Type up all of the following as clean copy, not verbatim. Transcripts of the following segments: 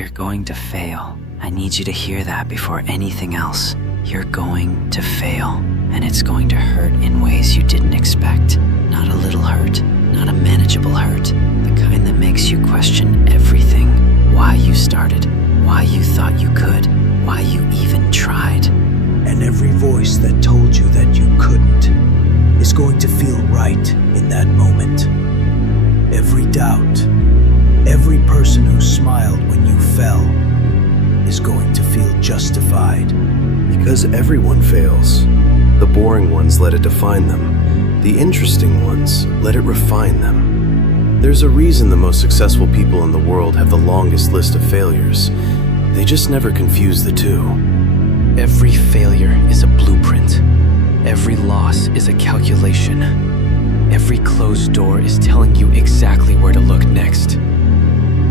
You're going to fail. I need you to hear that before anything else. You're going to fail, and it's going to hurt in ways you didn't expect. Not a little hurt, not a manageable hurt, the kind that makes you question everything. Why you started, why you thought you could, why you even tried. And every voice that told you that you couldn't is going to feel right in that moment. Every doubt, every person who smiled when you fell is going to feel justified. Because everyone fails. The boring ones let it define them. The interesting ones let it refine them. There's a reason the most successful people in the world have the longest list of failures. They just never confuse the two. Every failure is a blueprint. Every loss is a calculation. Every closed door is telling you exactly where to look next.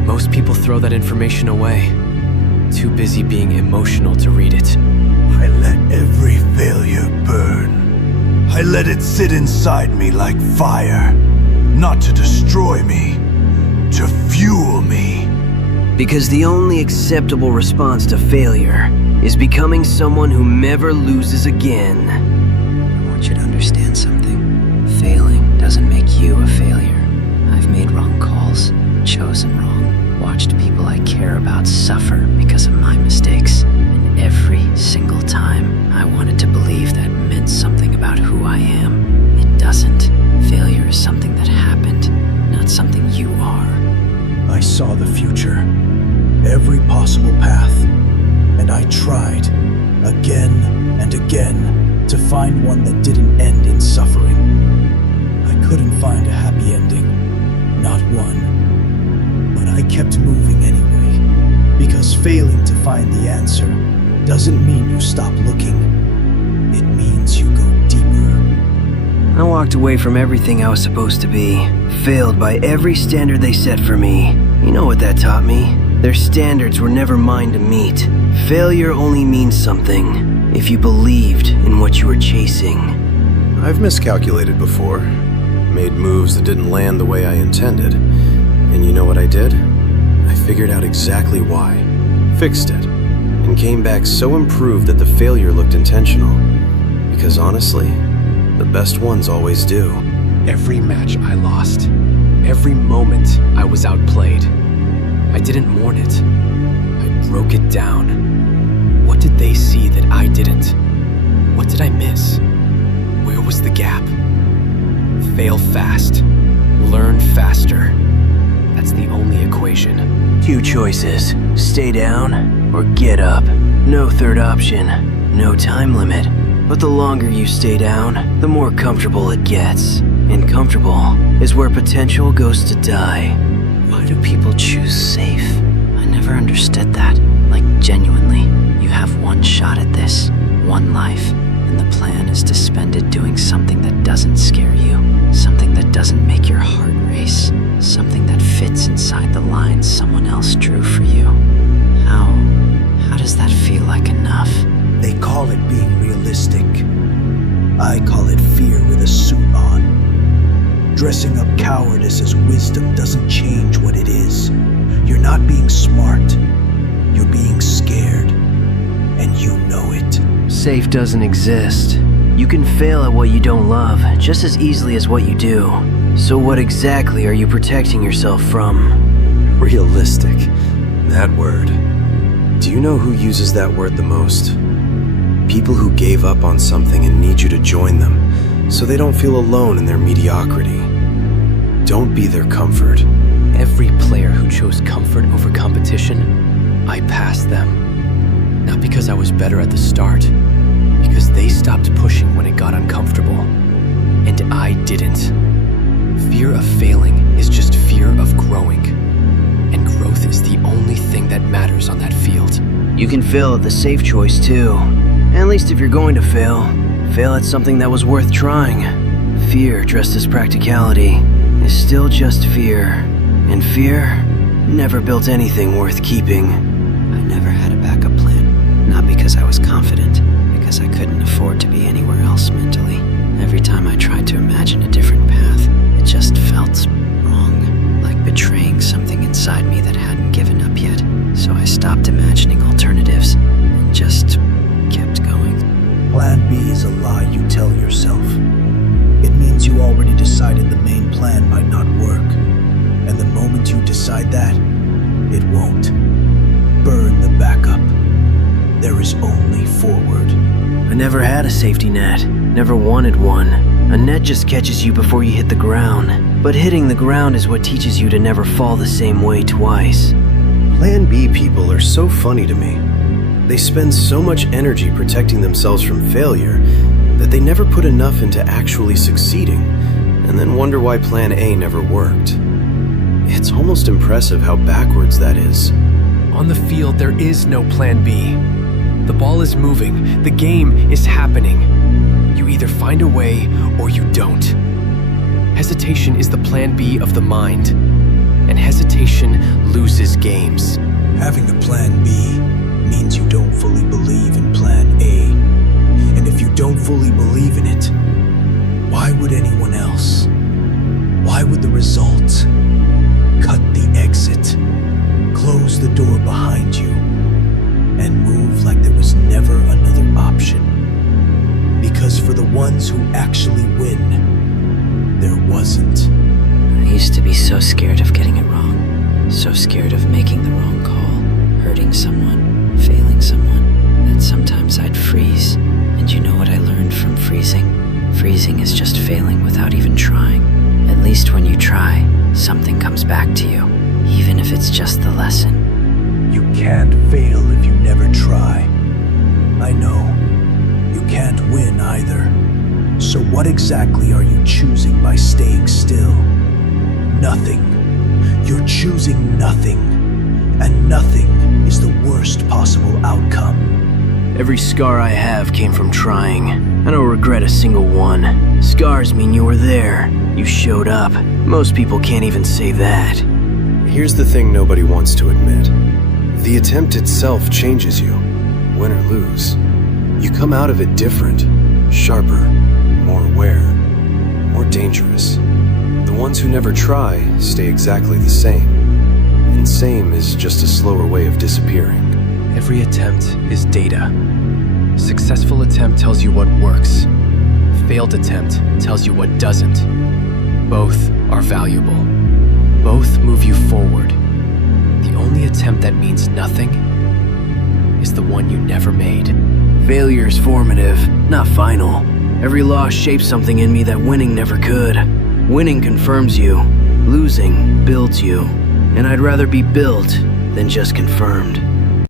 Most people throw that information away, too busy being emotional to read it. I let every failure burn. I let it sit inside me like fire, not to destroy me, to fuel me. Because the only acceptable response to failure is becoming someone who never loses again. I want you to understand something. Failing doesn't make you a failure. I've made wrong calls, chosen wrong, watched people I care about suffer because of my mistakes. And every single time, I wanted to believe that meant something about who I am. It doesn't. Failure is something that happened, not something you are. I saw the future, every possible path, and I tried again and again to find one that didn't end in suffering. I couldn't find a happy ending, not one. But I kept moving anyway, because failing to find the answer doesn't mean you stop looking. It means you go deeper. I walked away from everything I was supposed to be, failed by every standard they set for me. You know what that taught me? Their standards were never mine to meet. Failure only means something if you believed in what you were chasing. I've miscalculated before, made moves that didn't land the way I intended. And you know what I did? I figured out exactly why, fixed it, and came back so improved that the failure looked intentional. Because honestly, the best ones always do. Every match I lost, every moment I was outplayed, I didn't mourn it. I broke it down. What did they see that I didn't? What did I miss? Where was the gap? Fail fast. Learn faster. That's the only equation. Two choices, stay down or get up. No third option, no time limit. But the longer you stay down, the more comfortable it gets. And comfortable is where potential goes to die. Why do people choose safe? I never understood that. Like, genuinely, you have one shot at this, one life, and the plan is to spend it doing something that doesn't scare you, something that doesn't make your heart race, something that fits inside the lines someone else drew for you. How does that feel like enough? They call it being realistic. I call it fear with a suit on. Dressing up cowardice as wisdom doesn't change what it is. You're not being smart. You're being scared. And you know it. Safe doesn't exist. You can fail at what you don't love just as easily as what you do. So what exactly are you protecting yourself from? Realistic. That word. Do you know who uses that word the most? People who gave up on something and need you to join them, so they don't feel alone in their mediocrity. Don't be their comfort. Every player who chose comfort over competition, I passed them. Not because I was better at the start, because they stopped pushing when it got uncomfortable. And I didn't. Fear of failing is just fear of growing. And growth is the only thing that matters on that field. You can fail at the safe choice too. At least if you're going to fail at something that was worth trying. Fear dressed as practicality is still just fear. And fear never built anything worth keeping. I never had a backup plan. Not because I was confident, because I couldn't afford to be anywhere else mentally. Every time I tried to imagine a different path, it just felt wrong. Like betraying something inside me that hadn't given up yet. So So I stopped imagining alternatives and just kept going. Plan B is a lie you tell yourself. It means you already decided the main plan might not work. And the moment you decide that, it won't. Burn the backup. There is only forward. I never had a safety net, never wanted one. A net just catches you before you hit the ground. But hitting the ground is what teaches you to never fall the same way twice. Plan B people are so funny to me. They spend so much energy protecting themselves from failure that they never put enough into actually succeeding, and then wonder why Plan A never worked. It's almost impressive how backwards that is. On the field, there is no Plan B. The ball is moving. The game is happening. You either find a way or you don't. Hesitation is the Plan B of the mind, and hesitation loses games. Having a Plan B means you don't fully believe in Plan A. And if you don't fully believe in it, why would anyone else? Why would the result? Cut the exit, close the door behind you, and move like there was never another option. Because for the ones who actually win, there wasn't. I used to be so scared of getting it wrong, so scared of making the wrong call, hurting someone, failing someone, that sometimes I'd freeze. And you know what I learned from freezing? Freezing is just failing without even trying. At least when you try, something comes back to you, even if it's just the lesson. You can't fail if you never try. I know. You can't win either. So what exactly are you choosing by staying still? Nothing. You're choosing nothing. And nothing is the worst possible outcome. Every scar I have came from trying. I don't regret a single one. Scars mean you were there. You showed up. Most people can't even say that. Here's the thing nobody wants to admit. The attempt itself changes you, win or lose. You come out of it different, sharper, more aware, more dangerous. The ones who never try stay exactly the same. And same is just a slower way of disappearing. Every attempt is data. Successful attempt tells you what works. Failed attempt tells you what doesn't. Both are valuable. Both move you forward. The only attempt that means nothing is the one you never made. Failure is formative, not final. Every loss shapes something in me that winning never could. Winning confirms you. Losing builds you. And I'd rather be built than just confirmed.